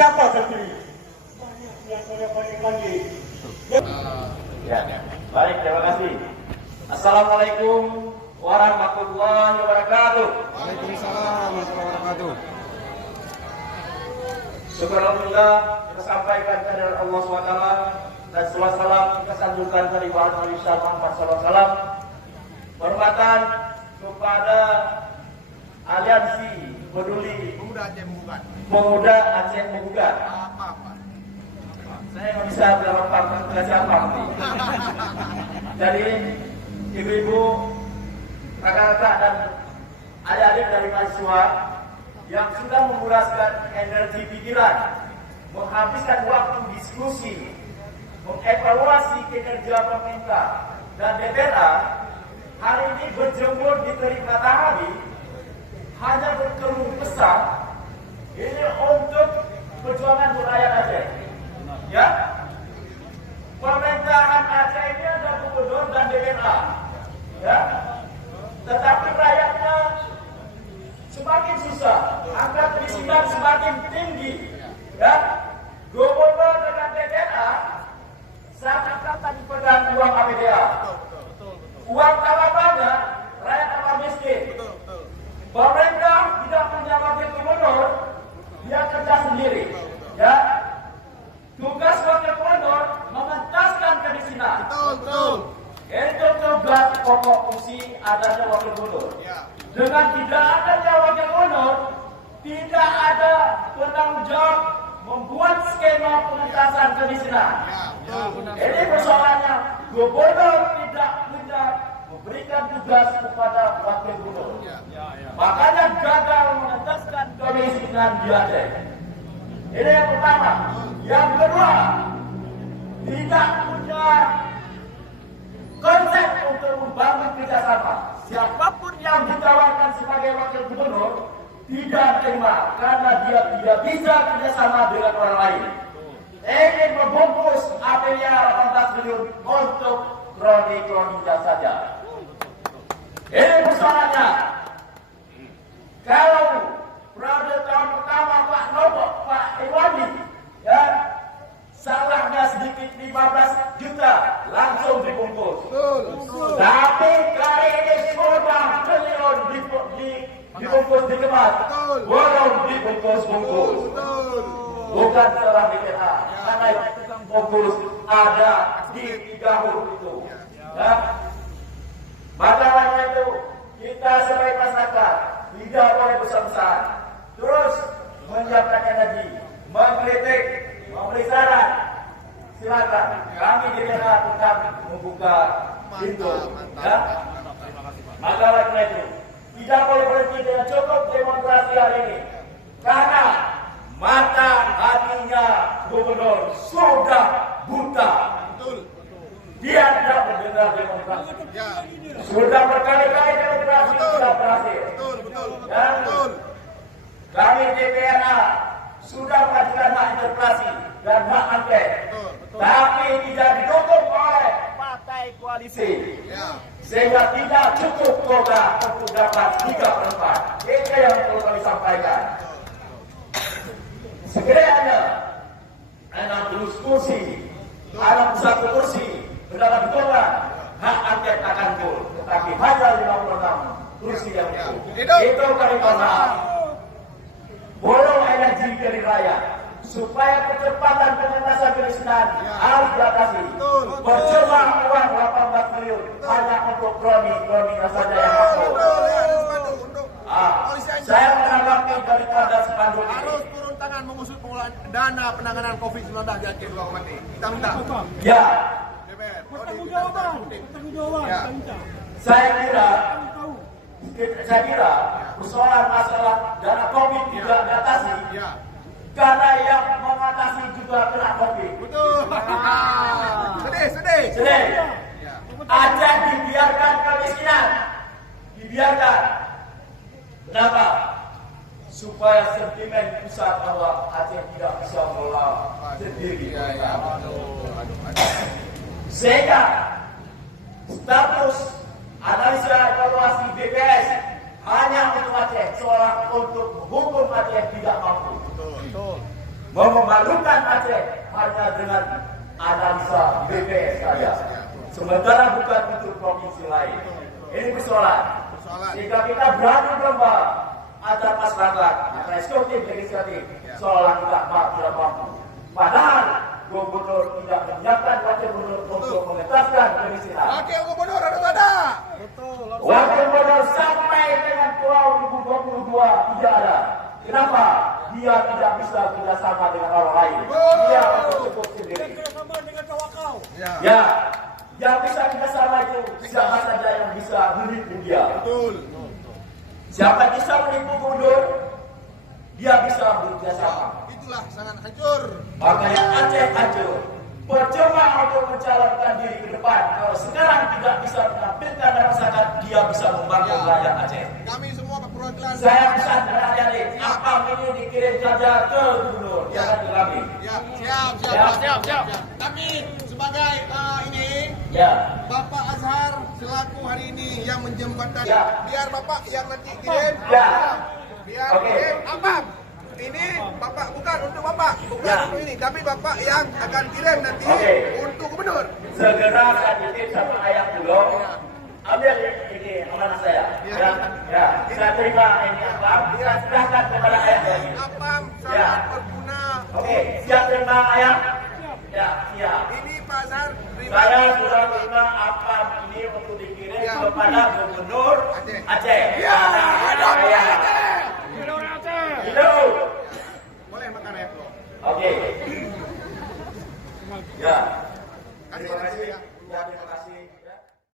Siapa terpilih? Banyak yang saya panggil. Ya, baik, terima kasih. Assalamualaikum warahmatullahi wabarakatuh. Waalaikumsalam warahmatullahi wabarakatuh. Syukur alhamdulillah kita sampaikan kepada Allah SWT dan salam kita sanjungkan dari Nabi Muhammad SAW. Hormatan kepada Aliansi Peduli Pemuda Aceh Menggugat. Saya nggak bisa bilang apa siapa nanti. Jadi ibu-ibu, kakak-kakak dan adik-adik dari mahasiswa yang sudah menguraskan energi pikiran, menghabiskan waktu diskusi, mengevaluasi kinerja pemerintah dan DPR, hari ini berjemur di terik matahari, hanya berkeluh kesah, ini untuk perjuangan rakyat Aceh. Ya, pemerintahan Aceh ini ada gubernur dan DPR. Ya, tetapi rakyatnya semakin susah, angka kemiskinan semakin tinggi. Ya, gubernur dengan DPR seakan-akan dipegang uang APBA. Uang tambah rakyat tambah miskin. Pemerintah tidak punya wakil gubernur, dia kerja sendiri. Ya, tugas wakil gubernur mengentaskan kemiskinan. Itu tugas pokok fungsi adanya wakil gubernur. Dengan tidak adanya wakil gubernur, tidak ada penanggung jawab membuat skema pengentasan kemiskinan. Ini persoalannya, gubernur tidak punya memberikan tugas kepada wakil gubernur. Makanya gagal mengentaskan kemiskinan di Aceh. Ini yang pertama. Yang kedua, tidak punya konsep untuk membangun kerjasama. Siapapun yang ditawarkan sebagai wakil gubernur tidak terima karena dia tidak bisa kerjasama dengan orang lain. Ingin membungkus APBA 18 triliun untuk kroni-kroninya saja. Ini persoalannya. Kalau periode tahun pertama Pak Nopo, Pak Irwandi, ya, salahnya sedikit 15 juta langsung dibungkus. Tapi kali ini 10 triliun dibungkus dikemas, belum dibungkus-bungkus. Bukan salah DPR, karena yang bungkus ada di 3 huruf itu. Ya. Masalahnya itu kita sebagai masyarakat tidak boleh besar-besar. Terus menyiapkan energi, mengkritik, memberi saran. Silakan, kami di DPR tetap membuka pintu. Ya. Masalahnya itu tidak boleh berhenti dengan cukup demonstrasi hari ini, karena mata hatinya gubernur sudah buta. Dia tidak mendengar demonstrasi. Sudah berkali-kali demonstrasi tidak berhasil. Kami DPR sudah mengajukan hak interpelasi dan hak angket, tapi tidak didukung oleh partai koalisi, sehingga tidak cukup kuota untuk dapat 3/4. Itu yang perlu kami sampaikan. Sekiranya 60 kursi, 61 kursi mendapat dukungan, hak angket akan full, tetapi hanya 56 kursi yang full. Itu kami mohon. Borong energi dari rakyat supaya percepatan pengentasan kemiskinan harus diatasi. Percuma uang 18 triliun hanya untuk kroni saja yang mampu. Saya menanggapi daripada spanduk ini. Harus turun tangan mengusut pengelolaan dana penanganan COVID-19 di Aceh 2,3. Kita minta. Ya. Pertanggungjawaban. Ya. Saya kira persoalan masalah dana COVID tidak diatasi, karena yang mengatasi juga kena COVID. Betul. Sedih. Aceh dibiarkan kemiskinan, dibiarkan. Kenapa? Supaya sentimen pusat bahwa Aceh tidak bisa mengelola sendiri. Sehingga status analisa evaluasi BPS hanya untuk Aceh, seolah untuk menghukum Aceh tidak mampu. memalukan Aceh hanya dengan analisa BPS saja. Sementara bukan untuk provinsi lain. Ini persoalan. Jika kita berani berubah agar masyarakat, antara eksekutif, legislatif, seolah tidak mampu. Padahal gubernur tidak menyiapkan wakil gubernur untuk mengetaskan kemiskinan. Wakil gubernur harus ada. Wakil gubernur sampai dengan 2022 tidak ada. Kenapa? Dia tidak bisa kerjasama dengan orang lain. Dia cukup sendiri. Ya, yang bisa kerjasama itu siapa saja yang bisa menipu dia. Betul. Siapa yang bisa menipu gubernur, dia bisa bekerjasama. Itulah sangat hancur. Makanya Aceh hancur. Percuma untuk mencalonkan diri ke depan. Kalau sekarang tidak bisa menampilkan masyarakat, dia bisa membangun rakyat Aceh. Kami semua perwakilan. Saya pesan kepada adik-adik, apa ini dikirim saja ke gubernur, jangan dilami. Ya, siap. Kami sebagai ini, Ya, Bapak Azhar selaku hari ini yang menjembatani. Ya. Biar Bapak yang nanti kirim. Ya. Biar Oke. kirim apa? Ini Bapak bukan untuk Bapak, bukan Ya. untuk ini, tapi Bapak yang akan kirim nanti Oke. untuk gubernur. segera saya titip sama ayah dulu. Ambil ini amanah saya. Ya. Saya terima ini apa? Saya serahkan kepada ayah lagi. Apam sangat Ya. berguna. Oke, siap terima ayah? Ya, siap. Ini Pak Azhar Saya sudah terima apa ini untuk dikirim Ya. kepada gubernur Aceh. Aceh. Ya, Hidup Hidup. boleh makan ya. Oke. Ya. Terima kasih ya.